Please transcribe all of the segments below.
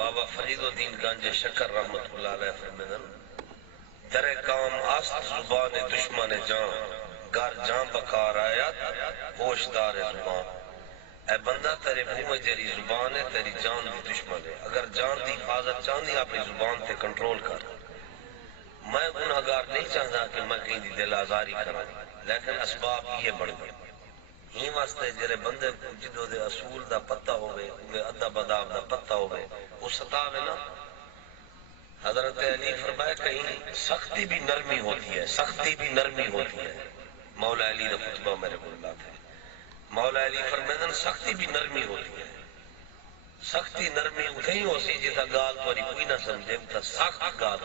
بابا فرید الدین گنج شکر رحمتullah علیہ فرمائن در کام است زبان دشمن جان گر جان بکار آیت ہوشدار زبان. اے بندہ تیرے منہ میں تیری زبان ہے، تیری جان دی دشمن ہے. اگر جان دی حفاظت چاہنی اپنی زبان تے کنٹرول کر. میں گناہگار نہیں چاہتا کہ میں کہیں دی دل آزاری کروں، لیکن اسباب یہ بڑھ گئے ہی واسطے جڑے بندے کو جدوں دے اصول دا پتہ ہوئے، انہیں ادب اداب دا پتہ ہوئے، وہ ستاوے نا. حضرت علی فرمایا کہیں سختی بھی نرمی ہوتی ہے، سختی بھی نرمی ہوتی ہے. مولا علی کا خطبہ میرے کو یاد ہے. مولا علی فرمائیں سختی بھی نرمی ہوتی ہے. سختی نرمی اتنی ہو سی جتا گال تاری کوئی نہ سمجھے تا سخت گال.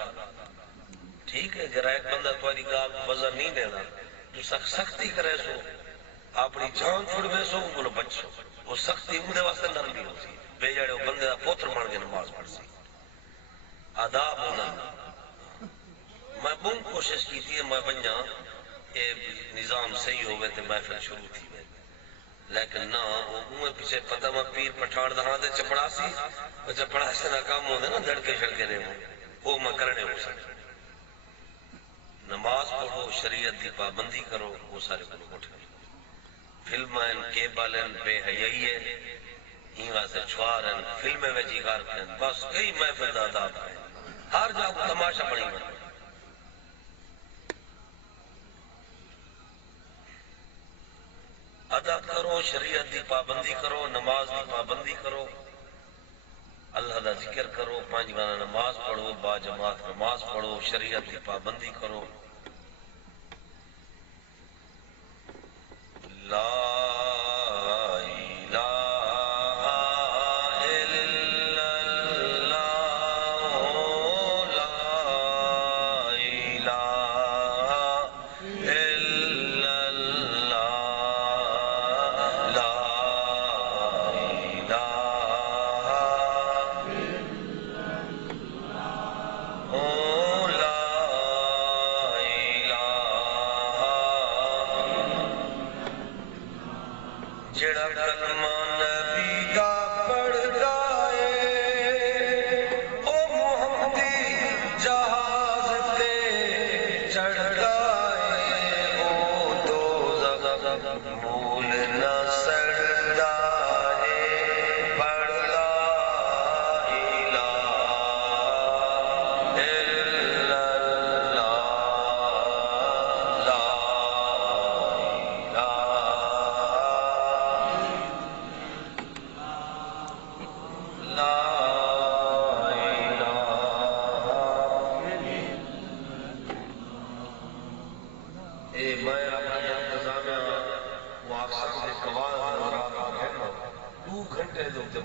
ٹھیک ہے جرا ایک بندہ تاری گال وزن نہیں دینا تو سختی کرے سو اپنی جان چھوڑ سو انہوں بچ سو. وہ سختی اندے واسطے نرمی ہوتی ہے. بے جڑے وہ بندے دا پوتر بن کے نماز پڑھ سی. آداب ہونا میں بہت کوشش کی تھی میں بنیا یہ نظام صحیح ہوئے تو محفل شروع تھی میں، لیکن نہ وہ پیچھے پتہ میں پیر پٹھان دہاں دے چپڑا سی وہ چپڑا سے نہ کام ہوتے نا دھڑکے شڑکے دے وہ میں کرنے ہو سکتا. نماز پڑھو، شریعت دی پابندی کرو، وہ سارے کو اٹھ گئے. فلمیں کیبل بے حیائی ہے ہی واسطے چھوار ہیں فلمیں میں جی کار ہیں بس کئی محفل دا آداب ہیں ہر جا کو تماشا پڑی ہوئی. ادب کرو، شریعت دی پابندی کرو، نماز دی پابندی کرو، اللہ دا ذکر کرو، 5 وقت نماز پڑھو، با جماعت نماز پڑھو، شریعت دی پابندی کرو. لا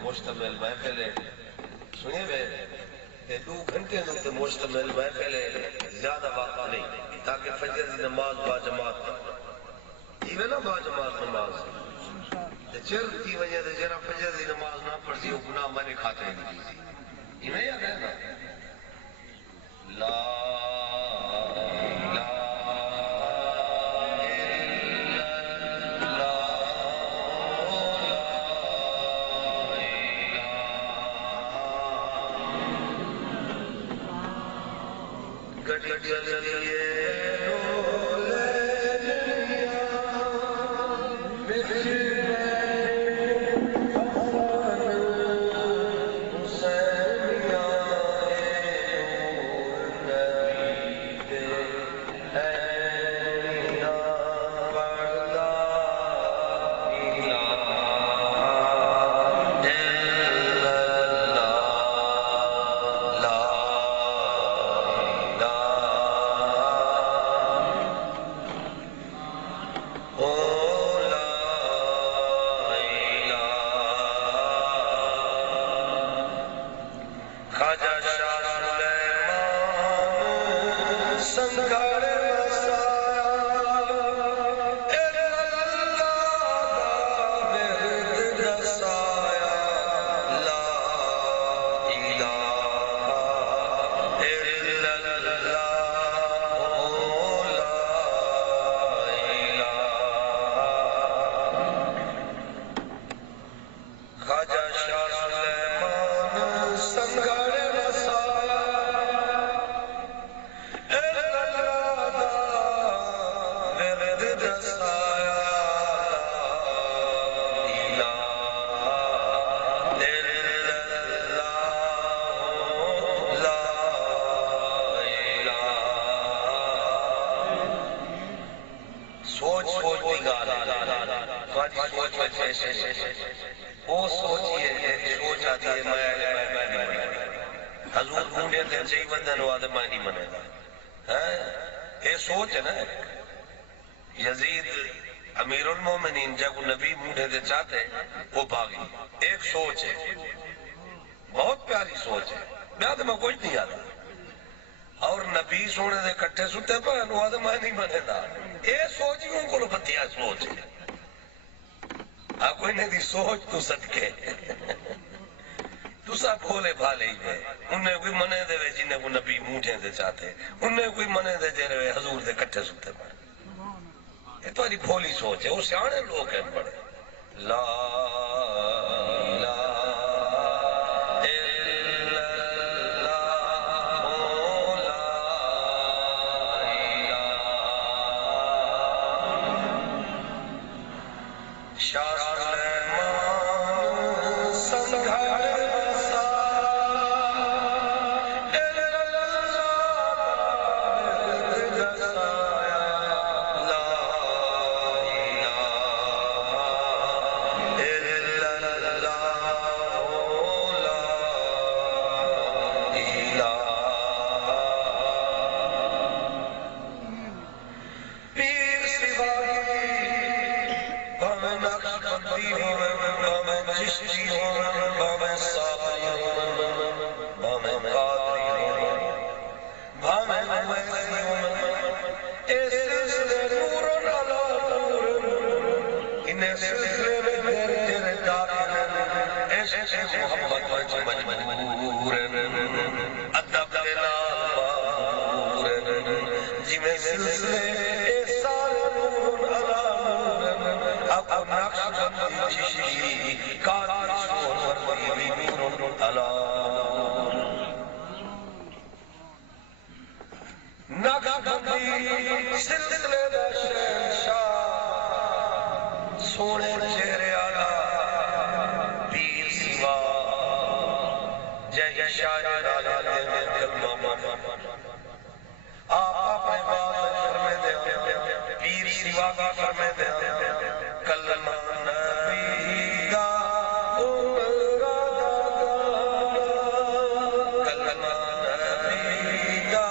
مشتمل محفل سنیں میں 2 گھنٹے تو مشتمل محفل زیادہ وقت نہیں تاکہ فجر کی نماز با جماعت یہ نا با جماعت نماز چر کی وجہ سے جرا فجر کی نماز نہ پڑھتی وہ گناہ میں نے کھاتے نہیں تھی یہ نہیں یاد ہے نا. لا خواجہ شاہ سلیمان سنگ وہ سوچیے سوچ آتی ہے میں حضور مونڈے دے چاہی ودن وعدہ میں نہیں منے گا. یہ سوچ ہے نا. یزید امیر المومنین جب نبی مونڈے دے چاہتے وہ بھاگی. ایک سوچ ہے, بہت پیاری سوچ ہے, بیاد میں کچھ نہیں آتا. اور نبی سونے دے کٹھے ستے پر وعدہ میں نہیں منے گا. یہ سوچ ہی ان کو بتیا سوچ ہے. آپ کوئی نہیں دی سوچ تو صدقے تو سب کھولے بھالے ہی گئے. انہیں کوئی منے دے وے جنہیں کو نبی موٹھیں دے چاہتے, انہیں کوئی منے دے جے رہے حضور دے کٹھے ستے پر. یہ تو بھولی سوچ ہے. وہ سیانے لوگ ہیں بڑے. لا الہ الا اللہ مولا شاہ سلیمان سنگھر بسا ادب کے نام جی میں سلسلے چشتی کالی شور نور نقشبندی سلسلے دا شہنشاہ سونے چہرے آلا پیر سوا جے شاعر آلا دے کلمہ آپ اپنے بات فرمے دے پیر سوا کا فرمے دے کلمہ نبی دا کلمہ نبی دا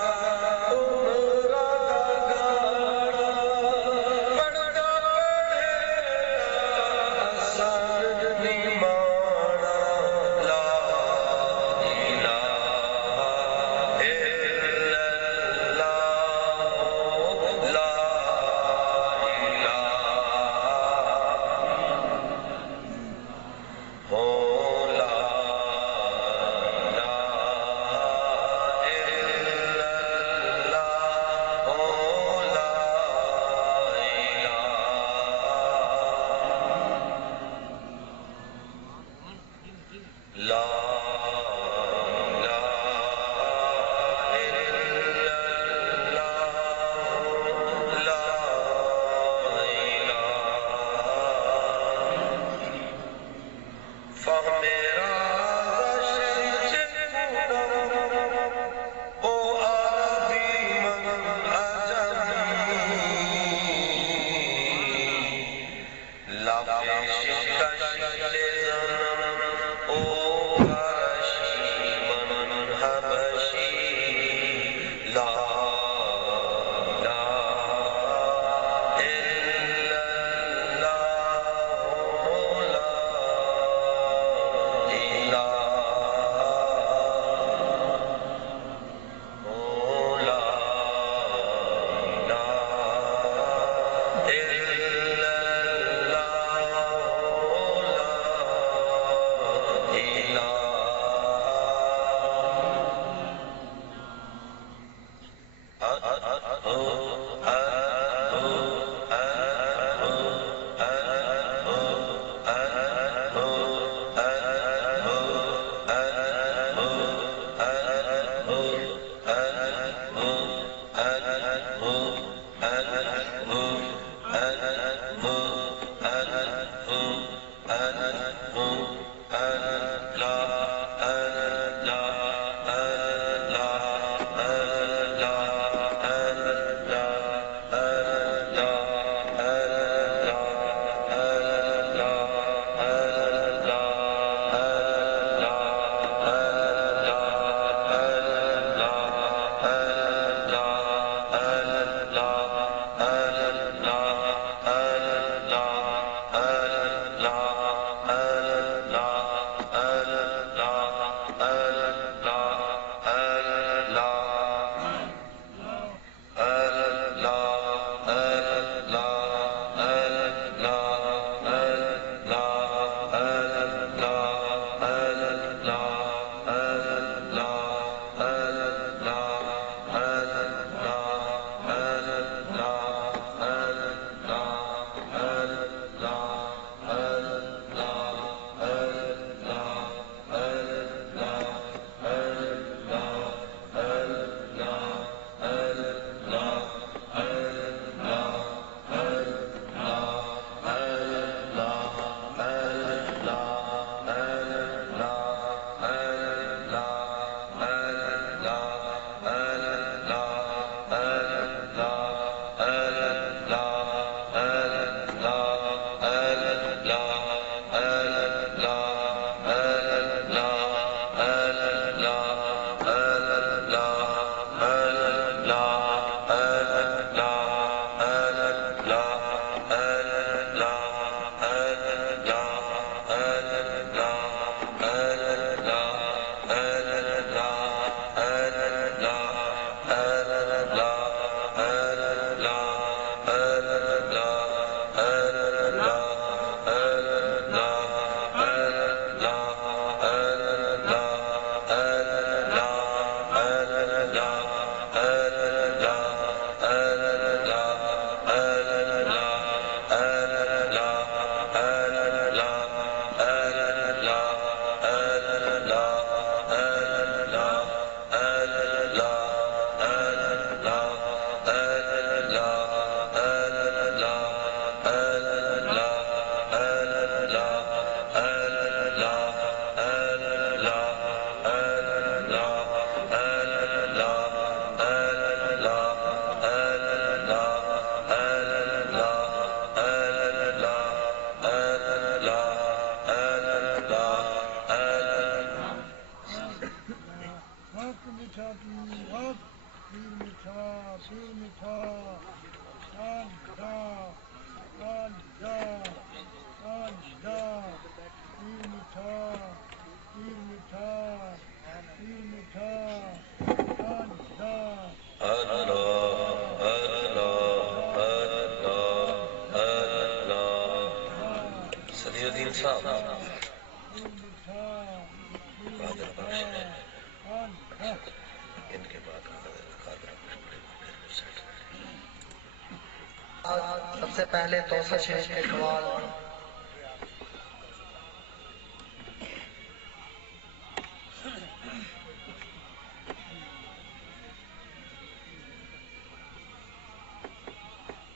سب سے پہلے توسہ شریف کے قوال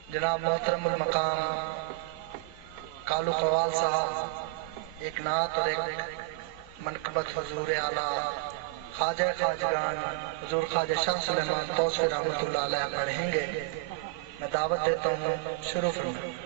جناب محترم المقام کالو قوال صاحب ایک نعت اور ایک منقبت حضور اعلیٰ خواجہ خواجگان حضور خواجہ شاہ سلیمان توسوی رحمت اللہ علیہ پڑھیں گے. میں دعوت دیتا ہوں، شروع فرمائیں.